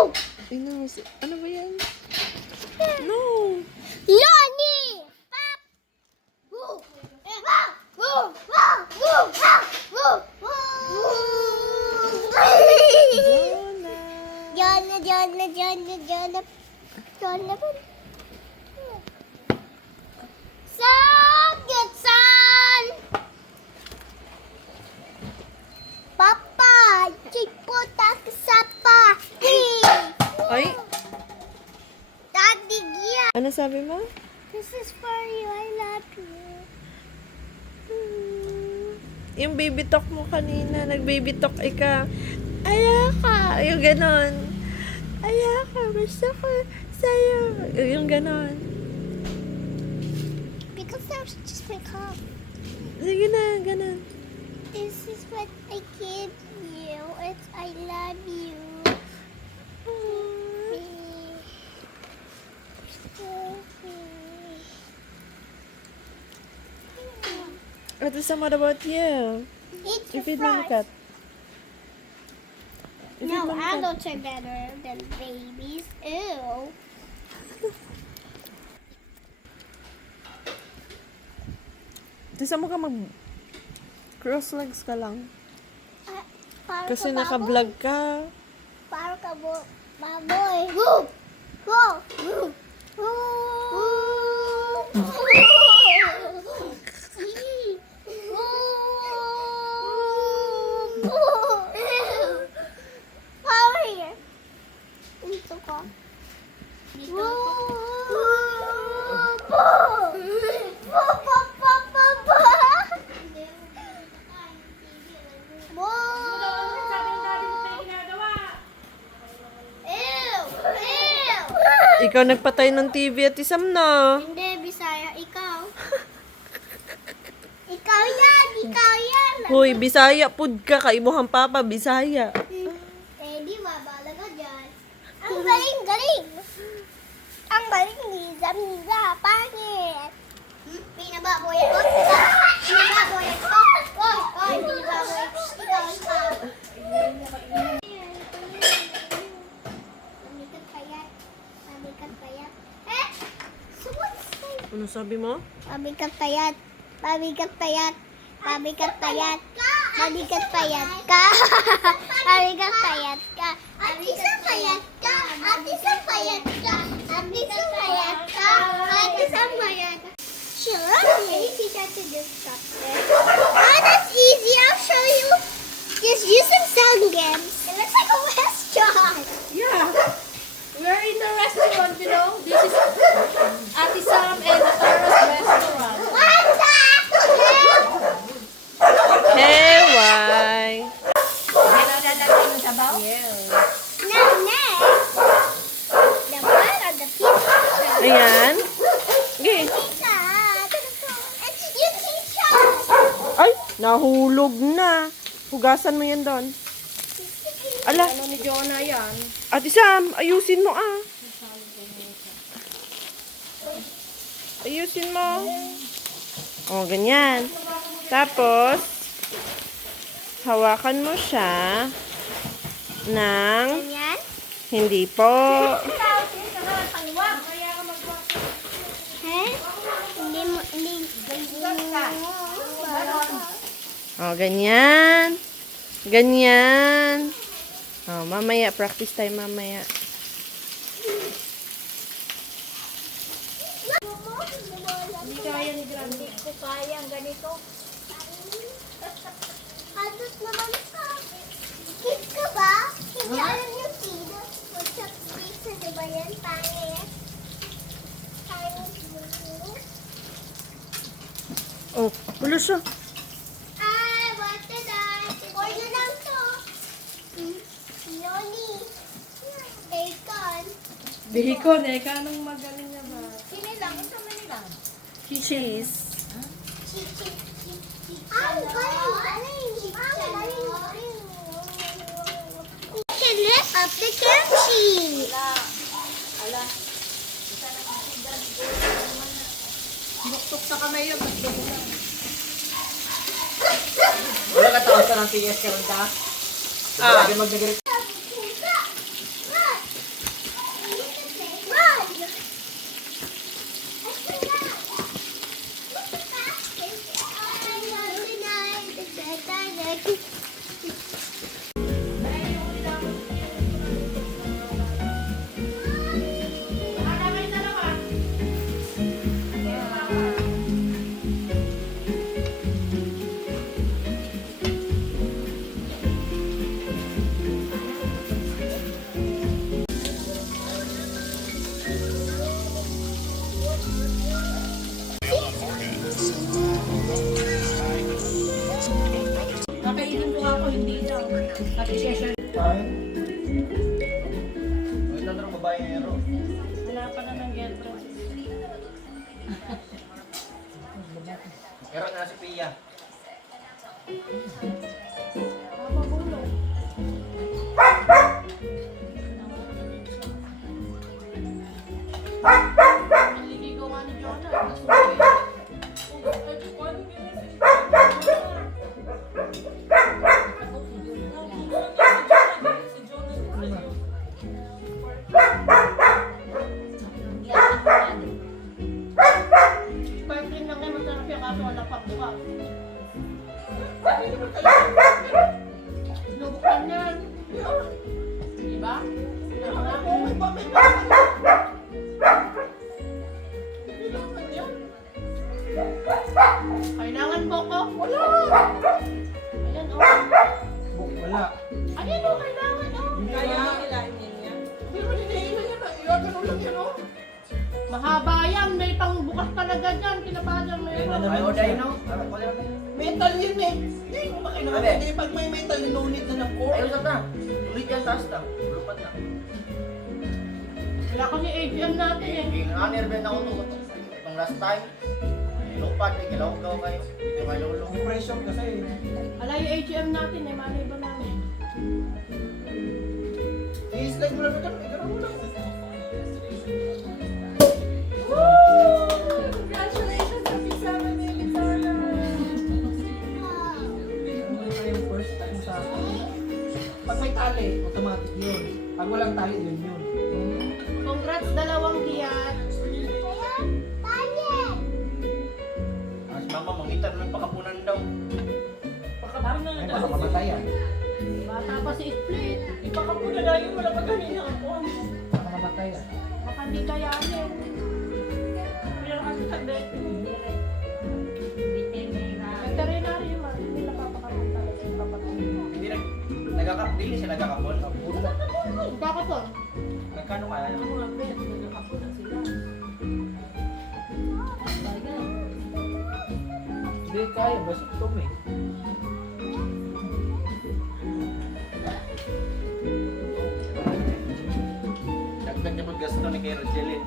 Ano ba yan? No! Loni! Pop! Woo! Woo! Woo! Woo! Jonah. Son! Good son! Papa! Chiputa sa party! Ay, Daddy, yeah! ano sabi mo? This is for you. I love you. Yung baby talk mo kanina, nag-baby talk ika. Ayaka! Yung ganon. Ayaka, gusto ko sa'yo. Yung ganon. Because there's just my cup. Sige na, ganon. This is what I give you. It's I love you. What about you? Eat You the feed Mama fries. Cat. You feed No, Mama Cat. adults are better than babies. Ew. Tisa mo ka cross legs ka lang. Para Kasi ka naka-vlog ka. Para ka baboy. Woo! Woo! Woo! Power here. Dito ka. Dito. Ikaw nagpatay ng TV at isam na. Hindi, Bisaya. Ikaw. Ikaw yan. Ikaw yan. Hoy, Bisaya pud ka. Kaimuhang papa, Bisaya. Eh, di ba? Bala ka dyan. Ang galing. Ang galing ni Zamza. Pangit. Pinababoy ako. Pinababoy ako. Oy, pinababoy ako. Ikaw. Pabigat payat. Eh? Sumunod. Ano sabi mo? Pabigat payat. Pabigat payat. Pabigat payat. Pabigat payat ka. Pabigat payat ka. Ati sa payat ka. Ati sa payat ka. Ati sa payat ka. Ati sa payat ka. Sure. Can you teach us to do something? Oh, that's easy. I'll show you. Just use some sound games. It looks like a restaurant. Yeah. We're in the restaurant, you know. This is Ate Sam and Tara's restaurant. What the heck? Hey, why? Lalagay mo sabaw? Now next, the part of the pizza. Ayan. Okay. Pizza. And you teach us. Ay, nahulog na. Hugasan mo yan doon. Ala, Ano ni Jonah yan? Ate Sam, ayusin mo ah. Ayusin mo. O, ganyan. Tapos, hawakan mo siya ng Ganyan. hindi po. Eh? Hindi mo, hindi. O, ganyan. Ganyan. O, mamaya, practice tayo mamaya. Hindi kaya ni Grande. Hindi ko kaya ang ganito. Adult naman ka. Kid ka ba? Hindi alam yung kid. What's up, pizza? Diba yan? Pangit. Pangit mo. Oh, ulo siya. Ay, what did I? Or na lang to. Loni. Bacon. Bacon eh. Kanong magaling na ba? Sinilang. Ito manilang. Cheese. Ang galing. Can lift up the kimchi. Buktok sa kamay yun. Ba't ganun lang? Wala ka taon sa ng PS ka rin ka? Ah. Lagi magnagalit. Meron na si Pia. Mababulong. Ang liligaw nga ni Jonah. Nasuki. Boyfriend lang kayo masarap yung kaso wala pang bukas. Sinubukan yan. Diba? Kailangan mo ko? Wala! Ayan o. Wala. Ayan o, kailangan o. Kaya hilahin niya. Mahaba yan, may pang bukas talaga dyan. Kinabahan meron. Ayaw dahil no? Metal yun eh. Hindi mo ba kailangan? Abe. Hindi, pag may metal, no need na ng core. Ayaw sa ta. Ulit yan taas na. Lupat na. Wala kasi ATM natin eh. Nerven ako to. Itong last time. Lupat, may kilaw-gaw kayo. Hindi kayo lolo. Compression kasi. Wala yung ATM natin eh, malay ba namin? I-slide mo lang ito. Ikaw mo lang. Congratulations, Happy 7 baby Tara! Yung first time sa akin. Pag may tali, automatic yun. Pag walang tali, yun yun. Congrats dalawang diyat. Mas mama, mangitan ng pakapunan daw. Ay, baka mamatayan. Bata pa si Split. Ipakapuna na yun, wala pa ganina ako. Baka mamatayan. Baka hindi kayanin. Pero kasi saglit. Veterinary yun, hindi napapakaroon talaga yung papatuloy. Hindi hindi siya nagkakapon. Kakapon. Nagkano kaya? Ang mga pet, nagkakapuna sila. Hindi kaya, basta ito eh. Dagdag niya po gasto ni kay Rogelin.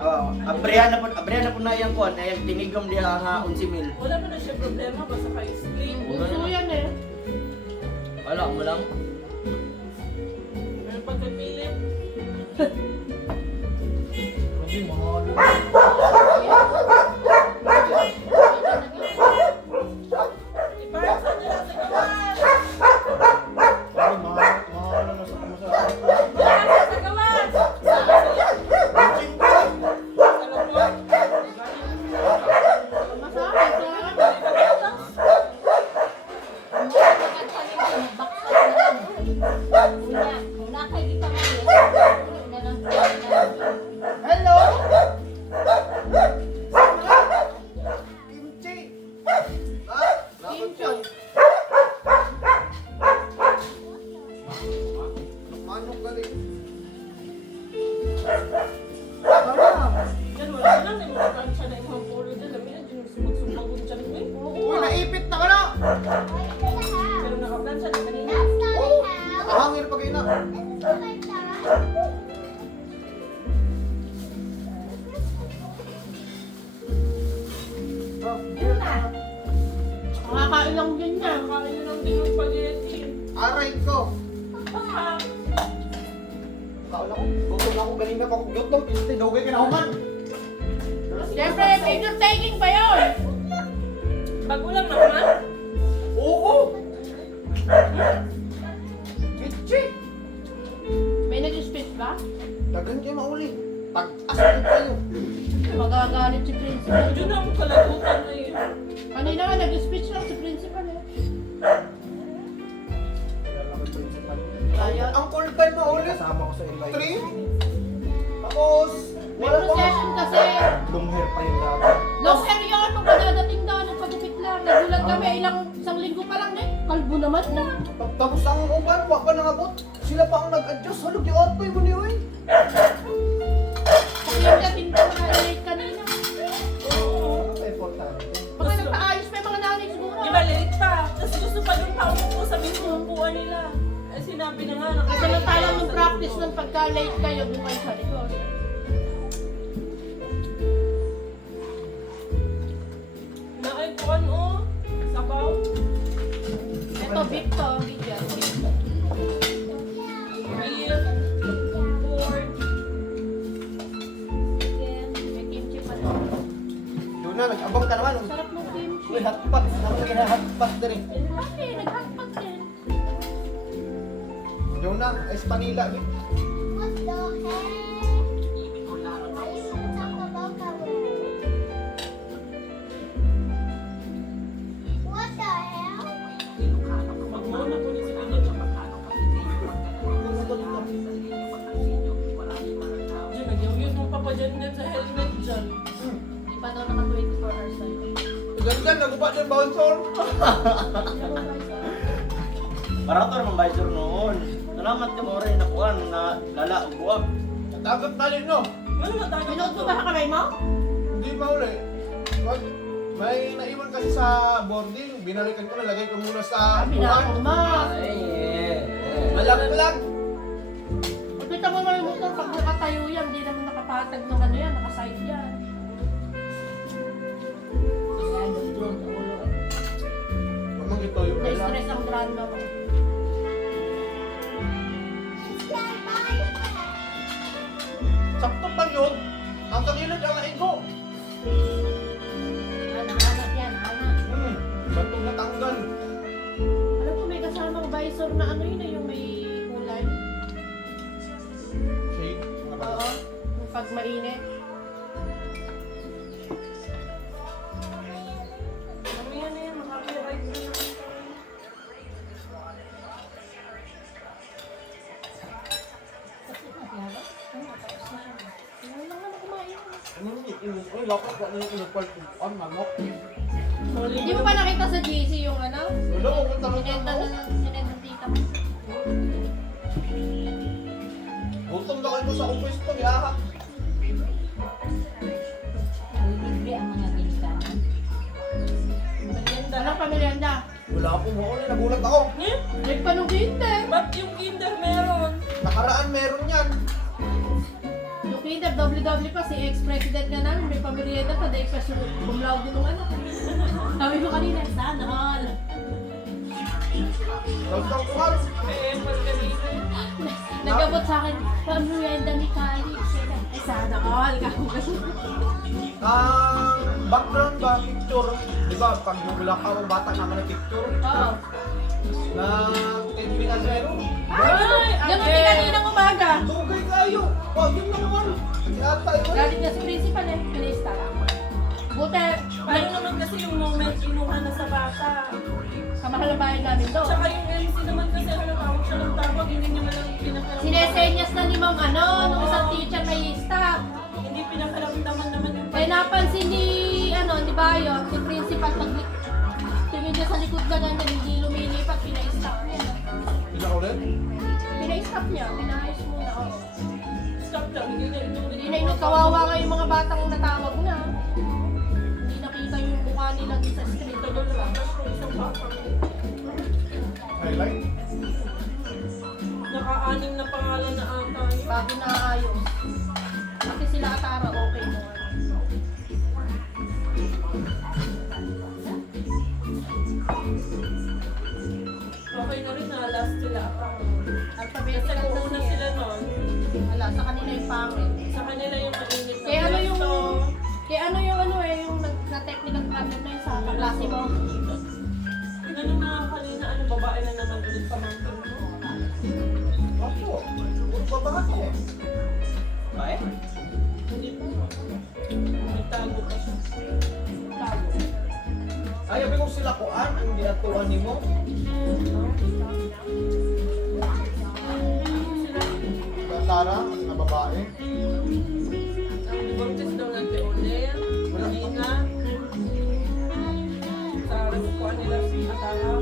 Abrihan na po na yung kuhan. Ayang tinigom diya nga 11,000. Wala pa na siya problema, basta ka-explain. Gusto yan eh. Wala mo lang. Pero pagkapilit, Hindi, mahal. iparang sa nila sa gawas! Ay, mahal na sa kumasarap. Iparang sa gawas! Sa loob. Masakit yan. Hello! Kimchi! Kimchi. Manok galing. Yan, wala na. Nagmamakan siya na yung mga polo dyan. Lamin na, dyan sumbag-sumbag siya rin. Uy, naipit na ka na! Pero nakaplan siya na kanina. Oh, hangin pag ina. Nakakain lang din niya. Kakain na lang din yung spaghetti. Aray ko. Ah, Kaula ko. Bukod ako kanina pa kong gutom. Tinugay ka na human. Siyempre, figure taking pa yun. bago lang naman. Oo! Kimchi! May nag-speech ba? Dagan kayo mauli. Pag-asal kayo. Magagalit si principal. Yun na ako kalagutan na yun. Kanina nga nag-speech lang si principal eh. Kaya, Ang cool time mauli. Kasama ko sa invite. 3. Tapos, may wala pa. procession kasi. Long hair pa yung dapat. Long hair yun, nung padadating daw, nagpagupit lang. Nagulat kami, isang linggo pa lang eh. Kalbo naman na. Tapos ang uban, wak pa nangabot. Sila pa ang nag-adjust. Halog yung output mo niyo eh. Kaya natin na mga late kanina. Importante. Baka nagpaayos pa yung mga nanay siguro. Di ba late pa? Tapos gusto pa doon pa umupo sa mismong upuan nila. Eh sinabi na nga. Kasi lang tayo ng practice nun pagka late kayo, doon kayo sa likod. to, beef to. Beef yan. Beef. Pork. Chicken. May kimchi pa to. Doon na, nag-abang ka naman. Sarap ng kimchi. Uy, hotpot. Naman lagi na hotpot na rin. Bakit? Nag-hotpot din. Doon na, ice vanilla. What the heck? Ayun, talk about that one. What the hell? Magmuna po ni sila nito. Diyan, nagyawin mo pa pa dyan sa helmet dyan. Hindi pa daw naka 24 hours na yun. Ganda, nagupa din bouncer. Parator mang visor noon. Salamat ka mo rin nakuan na lala ug buwag. Natagap na rin, no? Pinuot mo ba sa kamay mo? Hindi ba uli? Wag. May naiwan kasi sa boarding. Binalikan ko na, lagay ko muna sa Pinako buwan. mo. Malaglag. Pagkita mo naman yung motor, pag nakatayo yan, hindi naman nakapatag ng ano yan, nakaside yan. Mamang ito yung kailangan. Na-stress ang granda mo. Sakto pa yun. Ang tangilid ang laing ko. Anak yan, anak. Bantong natanggal. Alam mo, may kasamang visor na ano yun, yung may kulay. Shade. Oo. Yung pag mainit. Mamaya na yan, makapiright na naman tayo. Ano lang naman kumain. Uy, lapot ka na yung pinagpaltuan, manok. Hindi mo pa nakita sa GC yung ano? Wala, pupunta mo Sinenta na. na ng tita mo. Gutom na kayo sa office ko, yaha. Anong pamilyanda? Wala akong mauli, nagulat ako. Nagpanong kinder. Ba't yung kinder meron? Nakaraan meron yan. Yung kinder, doble-doble pa. Si ex-president nga namin, may pamilyanda pa. Dahil pa bumlaw din ng ano. Sabi mo kanina, sana all. Nagtang kuhal. Eh, pag kanina. Nagabot sa akin, pamilyanda ni Kali. Ay, sana all. Ang background ba, picture, di ba, pag bumula ka o bata naman ng picture, Oo. na 10 pinagero. Ay, Ganun din kaninang umaga. Tugay kayo. Wag yun naman. Yata yun. Galing na si principal eh. Pinista. Buti, Paano naman kasi yung moment kinuha na sa bata? kamahal ang bayan namin doon. Tsaka yung MC naman kasi ano, tawag siya ng tawag, hindi niya man lang pinakaramdaman. Sinesenyas na ni Ma'am ano, nung isang teacher may staff. Hindi pinakaramdaman naman yung Kaya napansin ni, ano, ni Bayon, si principal, pag tingin niya sa likod na ganyan, hindi lumilipat, pina-stop niya. Pila ulit? Pina-stop niya, pinaayos muna, oo. stop lang, hindi na inulit. Hindi na inut, kawawa nga yung mga batang natawag na. Hindi nakita yung mukha nila dun sa street. Tagal na lang yung isang bata. Highlight? Naka-anim na pangalan na ata yun. Bago naayos. Kasi sila Atara, okay mo. Okay na rin na last sila ata. Alphabetical Kasi na kung una sila nun, Wala, sa kanila yung pangit. sa kanila yung mainit na Kaya ano yung, gusto. kaya ano yung ano eh, yung na-technical problem na yun sa kaklase mo. Ganun na nga kanina, ano, babae na naman ulit pamangkin mo. Ako. Huwag ba ako? Bae? Hindi pa. Nagtago pa siya. Tago. Ayaw ko sila kuan, ang ginatuan ni mo. Tara, na babae. Ang divorces daw ng Teoler, Marina, sa kuha nila si Atara,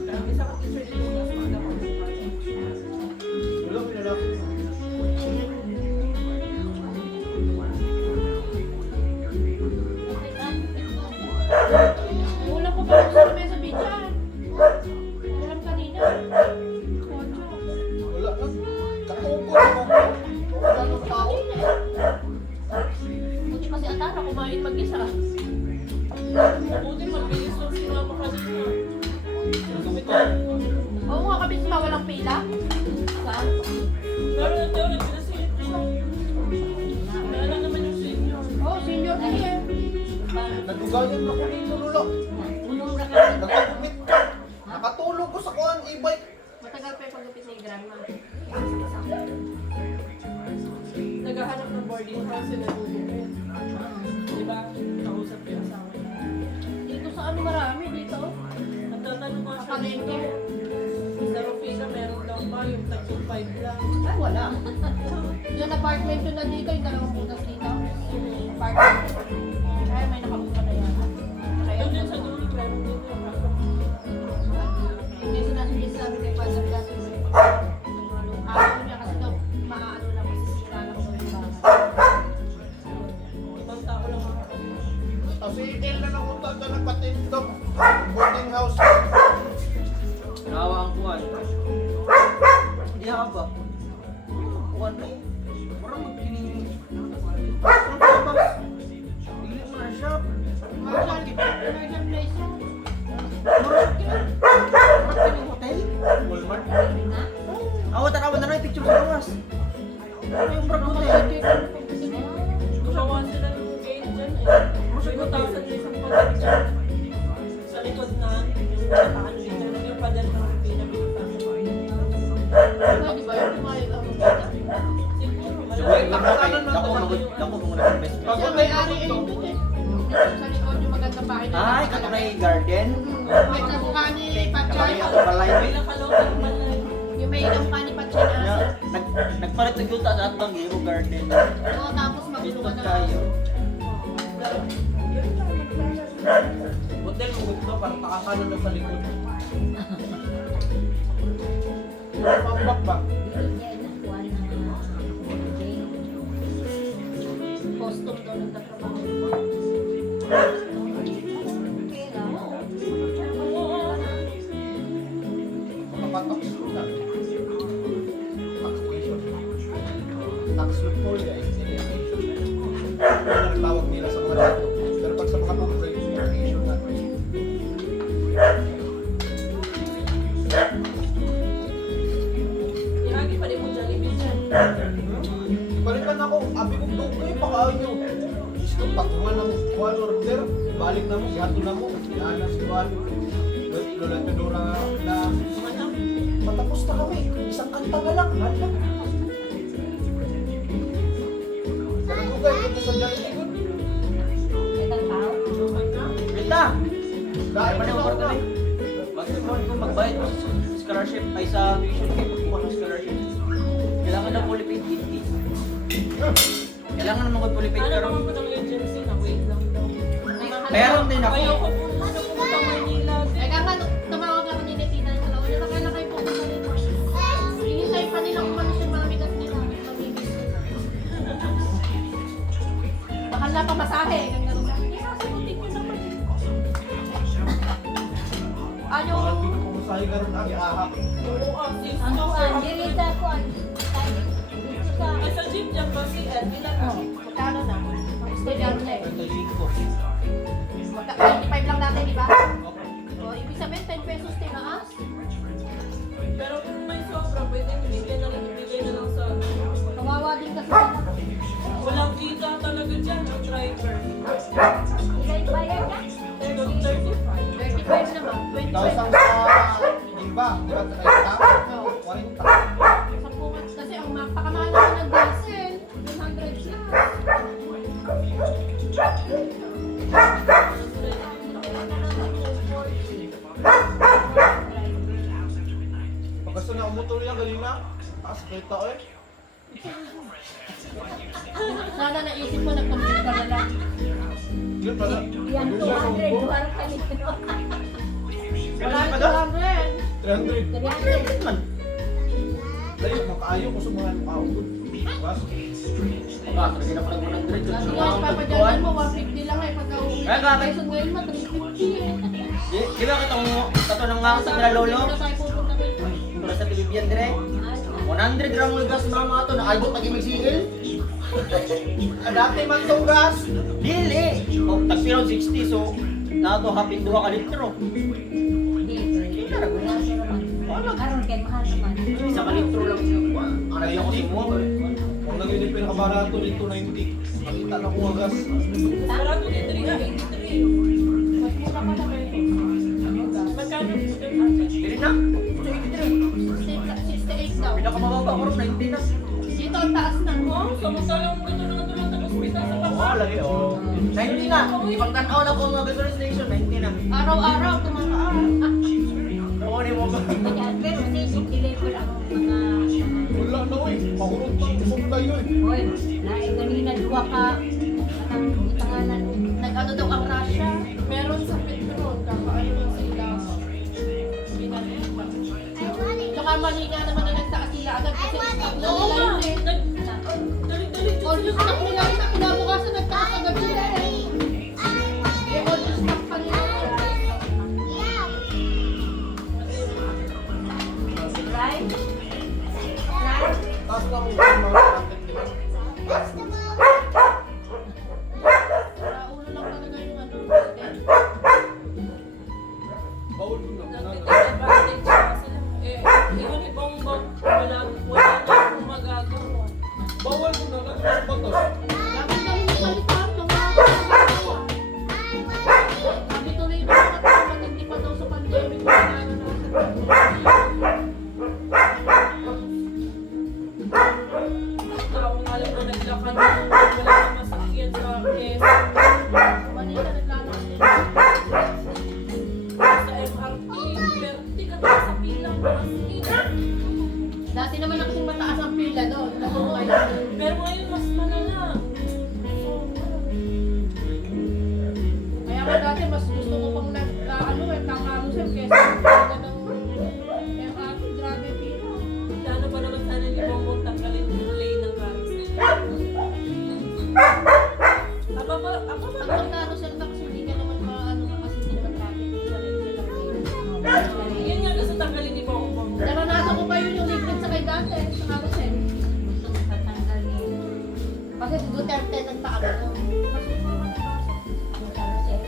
Kaya isa ka teacher dito, mas maganda ko. Wala, pinalaki. Ulam ko pa sa mesa bidyaan. Ulam kanina. Ocho. Wala na. walang pila? Saan? Pero ito, nagsisilip ko. Kaya lang naman yung senior. Oh, senior din eh. Nagugayan ako dito, Lolo. Unong Nagpagupit ka. Nakatulog ko sa kuhan, e-bike. Matagal pa yung paggupit ni grandma. Naghahanap ng boarding house sila bubukit. Diba? Kausap ko yung asawa niya. Dito sa ano marami dito? Ang tatanong nga Sa siya palengke. sa Rufina, meron daw ba yung tattoo 5 lang? Ay, wala. Yung apartment yun na dito, yung dalawang butas dito. Apartment. Ay, may nakabuka na yan. Kaya Doon din sa dulo, meron din yung hindi sinasabi kay Father dati. Ayaw niya kasi daw, maaano lang, masisira lang daw yung bahay. ibang tao lang ako. Kasi itil na nakunta ka nagpatindog. Boarding house. Nawa ang kuwan. Hindi haba. Kuwan na. Parang magkining. Ang sabas. Dili mo na siya. Commercial place yun. Marang kining hotel. Walmart. Awan na na yung picture sa gawas. Ano yung brag hotel? Gumawa sila ng gate dyan eh. Sigutasan yung isang pader dyan. Sa likod na, yung kataan din dyan. Yung pader ng Rufina, binutasan. Ano, di ba yung pumayag ako dito? Siguro, Wait, malaki. Dako mo na best Pag Siya may-ari eh yun eh. Sa likod yung magandang bahay na. Ay, katunay garden. May kamukha ni Pachay. Kamay ako balay. May nakalokal man lang. Yung may kamukha ni Pachay na Na, asa. nagpalit ng yuta sa atbang Hero Garden. Oo, tapos Dito magulungan na tayo. Hotel mo gusto, parang nakakanan na sa likod. Pambak ba? costume daw ng tatrabaho. Makapatok na. Taxation. Tax loophole guys. Ano ang tawag nila sa mga dito. Pero pag sa mga corporate, irrigation na. Iragi pa rin mo Jollibee dyan. Balikan ako, abi ko dugay pa kayo. Gusto pagkuhan ng kuhan order, balik na mo, sihato na mo. Yan na si kuhan. Lola Pedora na matapos na kami. Isang kanta na lang. Hala. Pero dugay, ito sa Jollibee good. Rita! Dahil Ano yung order eh? Bakit mo kung magbayad mo sa scholarship ay sa tuition kayo pagkuha ng scholarship? Kailangan na fully paid 50. Kailangan naman fully paid Ano pero naman po ng agency na wait lang daw. meron din ako. Ayoko po na pumunta Manila. Teka nga, tumawag ako ni Netina sa laon. Ano kailan kayo pupunta dito? Hinihintay pa nila kung ano yung mga bigas nila. Mamibis. Bakal na pamasahe. Ganyan nga. Sasagutin ko naman. Ano? Hindi ko pumasahe karon ang ahak. Oo, sis. Ano ka? Dirita ko. Dito sa... Ay, sa jeep dyan ba si Ed? Ilan na? Magkano na? Estudyante. 25. 25 lang dati, di ba? O, ibig sabihin, 10 pesos tinaas. Pero kung may sobra, pwede ibigay na lang sa... Kawawa din kasi sila. Walang kita talaga dyan, ang driver. Ilay bayad na? 35. 35 naman. 25 Tausang na. sa Imba, di ba? Sa Kaita? Oo. 40. Sampungan. Kasi ang pakamahal naman ng diesel, 200 siya. Pagkaso na umutol yan kanina, taas kita eh. Sana naisip mo, nag-compute ka na lang. Yun pala. Yan, 200. Duwar ka nito. Wala pa yung 300. 300. man. Dahil makaayo ko sa mga nakaugod. Bas. Bakit hindi na pala 100 200. sa Kasi mga yung papadyanan mo, 150 lang eh. Pagka uwi. Kaya nga, Peso ngayon mo, 350 eh. Di ba katanong nga ako sa kila lolo? Hindi na tayo pupunta dito. Para sa Tilibian dire. 100 gram mo gas na mga to na albot lagi magsigil. Dati man tong gas. Dili. O tagpiraw 60 so na to hapin 2 ka litro. Wala Karon kay mahal naman. Isa ka litro lang siya. Ano Kaya ko si mo. Kung naging yung pinakabarato dito 90. Nakita na ko agas. Barato din 383. Mas mura pa na kayo. Magkano po yung ate? Dili na. 68 daw. Pinakamababa ko rin 90 na. Dito ang taas na. Oh, samantalang ito na tulong ng ospital sa Oo, baba. lagi. Oo. 90 na. Ipagtanaw na ko mga gasoline station. 90 na. Araw-araw, tumakaan. Oo, ni mo ba? Pero si deliver ang mga Wala na oy. Mahurot pa ang sumda yun. Hoy, naay kanina duwa ka ang itanganan. Nag-ano daw ang Russia. Meron sa Petron, kakaano lang sa ilaw. Tsaka mali nga naman na nagtaas sila agad kasi tatlo Oo nila nga. yun eh. Dali-dali dyan All sila. stock nila yun, kinabukasan nagtaas agad sila eh. Eh, all stock pa nila. Right? Taas na ko mga traffic nila. Para ulo lang talaga yung ano. Bawal ko na. Nag-advantage pa sila. Eh, yun ibang bang wala na akong magagawa. Bawal ko na. Ano ba to? Dapat kami nagkalitan ng mga kasama. Sabi tuloy na kapag hindi pa daw sa pandemic na Tao nga lang na naglakad na wala na masakyan sa Quezon. Manila naglalakad din. Sa MRT, perti ka tayo sa pilang maaskin. Dati naman na kasing mataas ang pila doon. Pero ngayon mas malala. Kaya nga dati mas gusto ko pang kakarousel kesa talaga ng MRT, grabe pila. Sana ba naman sana ni Bongbong tanggalin yung lane ng carousel? Aba ba? Pag ang carousel tax, hindi ka naman maano kasi hindi naman traffic. Yun nga gusto tanggalin ni Bongbong. Naranasan ko pa yun yung liquid sa kay dati sa carousel. Gusto ko tatanggalin. Kasi si Duterte nagpaano nun. Ang carousel.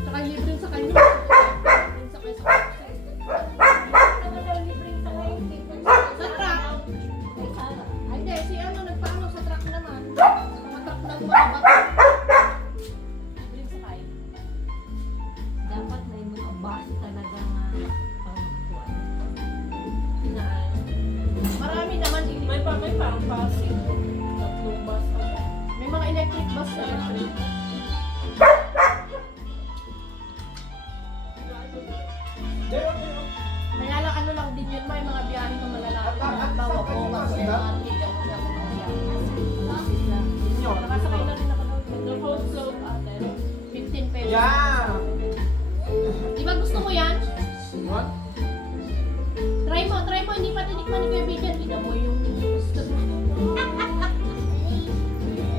Tsaka libre sa kanya. Sa kay sa carousel. Ano daw libre sa ngayon? Sa truck. Kay Sara. Ay, hindi. Si ano, nagpaano sa truck naman. Mga truck na bumabato. Libre sa kayo. Dapat may mga bus talaga nga pangkuhan. Marami naman. May parang passing. Tatlong bus. May mga electric bus na. Kaya lang ano lang din yun, may mga biyahe na malalapit. Bawa ko, mag-market, ano na mga biyahe. Nakasakay na rin ako doon. The whole float ate. 15 pesos. Yeah! Di ba gusto mo yan? What? Try mo, hindi pa tinikman ni Kuya Bijan. Tignan mo yung gusto mo.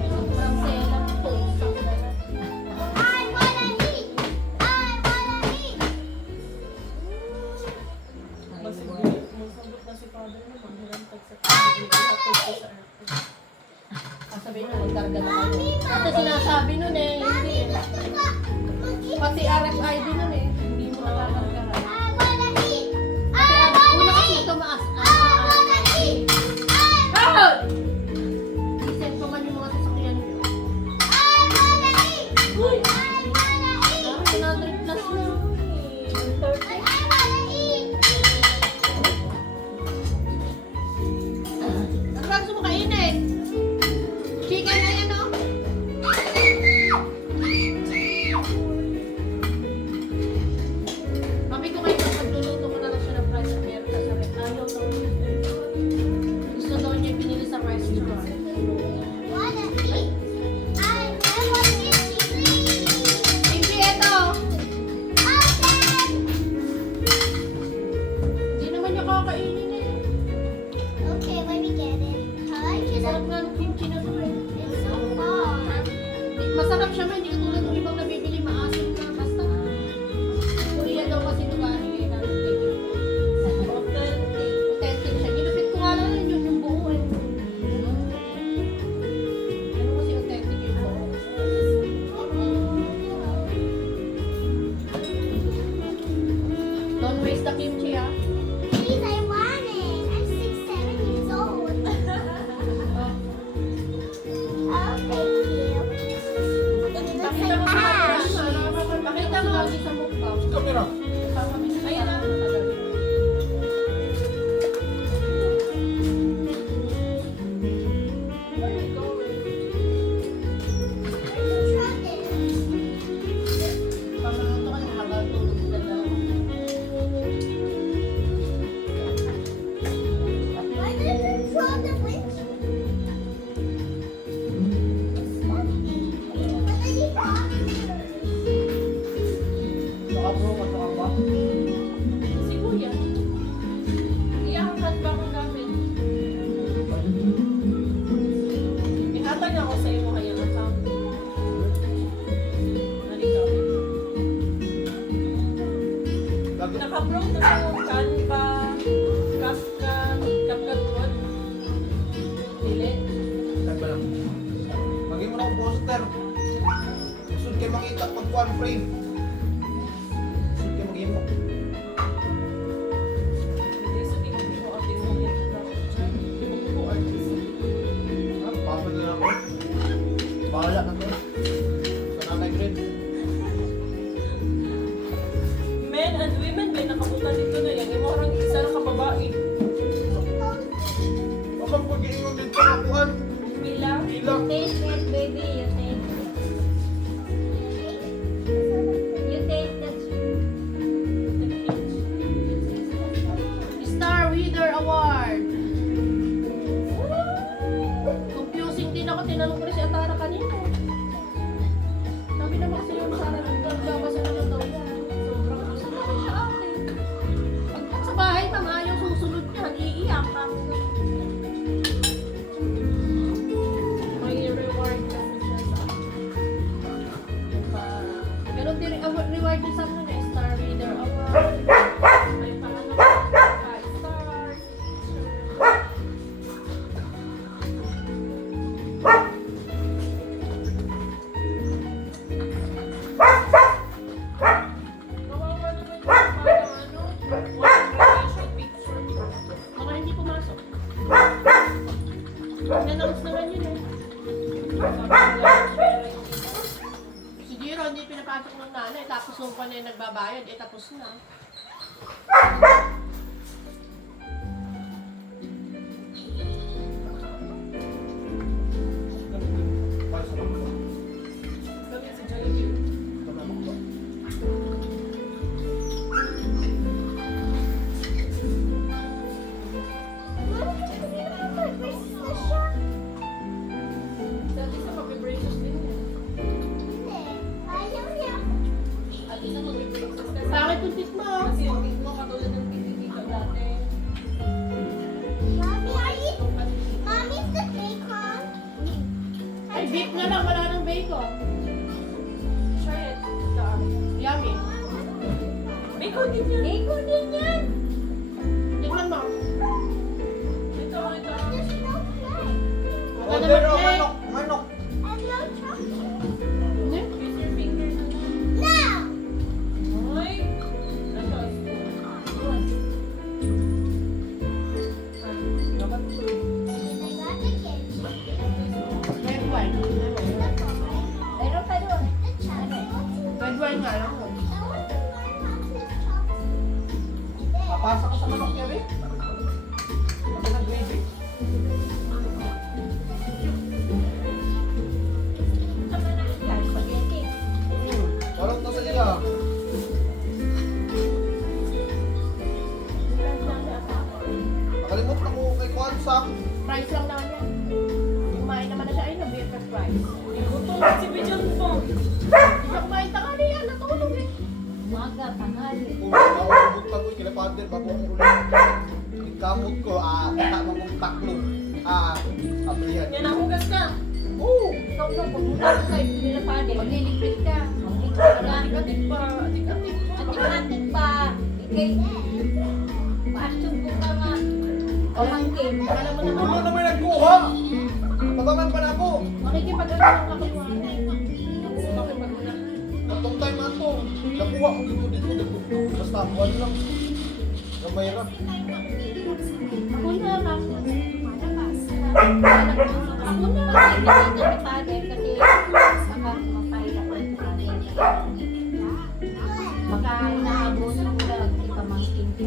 Sobrang selang toast. I wanna eat. I wanna eat. Masagot na si father mo. Manghirantag sa kapatid ko sa airport. Sasabihin na, magkarga na kayo. Ito sinasabi nun eh. Hindi. Pati RFID nun eh. Hindi mo nakakargahan. I wanna eat. Pati I una wanna kasi eat. tumaas. I wanna eat. Ah! Isend pa man yung mga sasakyan nyo. I wanna eat. Uy! I wanna eat. 100 plus na. I wanna eat. Ang ba gusto mo kainin? Chicken na yan oh. Mami ko kayo magluluto ko na lang siya ng rice and meron sa rep. Ayaw daw niya. Gusto daw niya pinili sa restaurant. Wanna eat. I want eat. Hindi ito. Okay. Hindi naman niya kakainin eh. Okay, let me get it. I like it. Sarap nga ng kimchi na to eh. It's so far. Masarap siya man, hindi katulad ng ibang nabibili, maasim na basta. Korea daw kasi nagahigay natin kay authentic siya. Ginupit ko nga lang yun yung buo eh. Ano kasi authentic yung buo? Don't waste the kimchi ah. Canva, CapCut what? Dili. Tagba lang. Maging mo na ang poster. Sunod kayo makita pag one frame. Sunod kayo maging mo. Hindi sa tingin mo ang tingin mo yung mo artist. Papad na ako. Bahala na to. Sa nanay grade. Men and women may nakabutan dito na yan. Yung orang isa na kababae. Kapag pag-iingon din pa nakuhan. Mila. Hila. Taste it, baby. You taste it. You taste that. Star Reader Award. Confusing din ako. Tinanong ko rin si Atara kanina. Sabi naman kasi yung Sarah nagbabasa naman daw yan. Sobrang gusto naman siya akin. Pag sa bahay naman, yung susunod niya, iiyak kami. May reward kasi siya sa meron din reward din sa akin eh. Star Reader Award. May pangalan 5 stars. Kawawa naman yung parang ano, one graduation picture. Mga hindi pumasok. Announce naman yun eh. Si Jiro hindi pinapasok ng nanay, tapos nung pa niya nagbabayad, eh tapos na. Para sa mga. Kami si Jollibee. Dati sa mag-braces din yan. At isa mag-braces kasi. Bakit yung tit mo? Kasi yung tit mo katulad ng tit dito dati. Ay, beef na lang, wala nang bacon. Try it. Saan? Yummy. Bacon din yan. Bacon din yan. Tingnan mo. Ito. Order o manok. Manok. Hindi. Use your finger na lang. Ay. Nachos. Dapat to. Red wine. Meron pa doon. Red wine nga lang. Papasa ka sa manok niya, Rick. Kasi nag-gravy. Spaghetti. Walang to sa iya. Nakalimutan ako kay Kwanza. Price lang naman yan. Kumain naman na siya. Ay, na-BFF price. Gutom si Bijan po. Hindi siya kumain tangali yan. Natulog eh. Maga, tanghali. Kung nakawabot ko yung kinapander bago ang ulit. Yung kamot ko, tama kong taklo. Abrihan. Yan ang hugas ka. Oo. Ikaw na, pumunta ka sa nila pa din. Magliligpit ka. Magliligpit ka. Atik pa. Atik-atik. Atik-atik pa. Ikay. Paasyon ko ka nga. Pamangkin. Alam mo Ito naman. mo naman nagkuha. Tabangan pa na ako. Makikipag-ano ng kakiwa. Katong time na to. Nakuha ko dito. Basta one lang. Gamay ra. Ako na lang. Ako na. Hindi ka pader kasi baka mapahirap ang pader. Baka inaabot mo lang si pamangkin ko.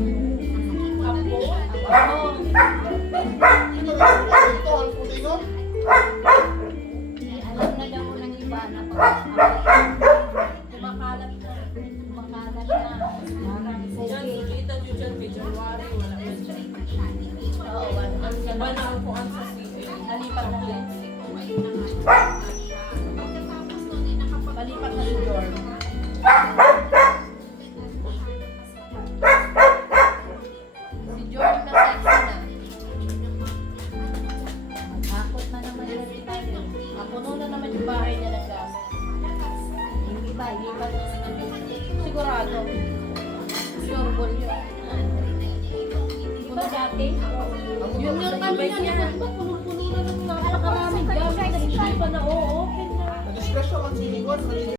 Apo. Ako. Ito nga ito. Ang putingon. Alam na daw ng iba na kumakalat na. Kumakalat na. Parang Diyan, okay. kita nyo dyan, may January, wala na dyan. Oo, ang Iba na ang kuhan sa CA. nalipat na lang. Malipat na si Jordan. Si Jordan na sexy na. Takot na naman yung pader. Puno na naman yung bahay niya ng gamit. Yung iba, ilipat na naman. Sigurado. Sure ball yun. dati. Yun nga kami na, di ba punong-puno na ng napakaraming gamit na hindi pa na-o-open na. Na-discuss naman si Juan.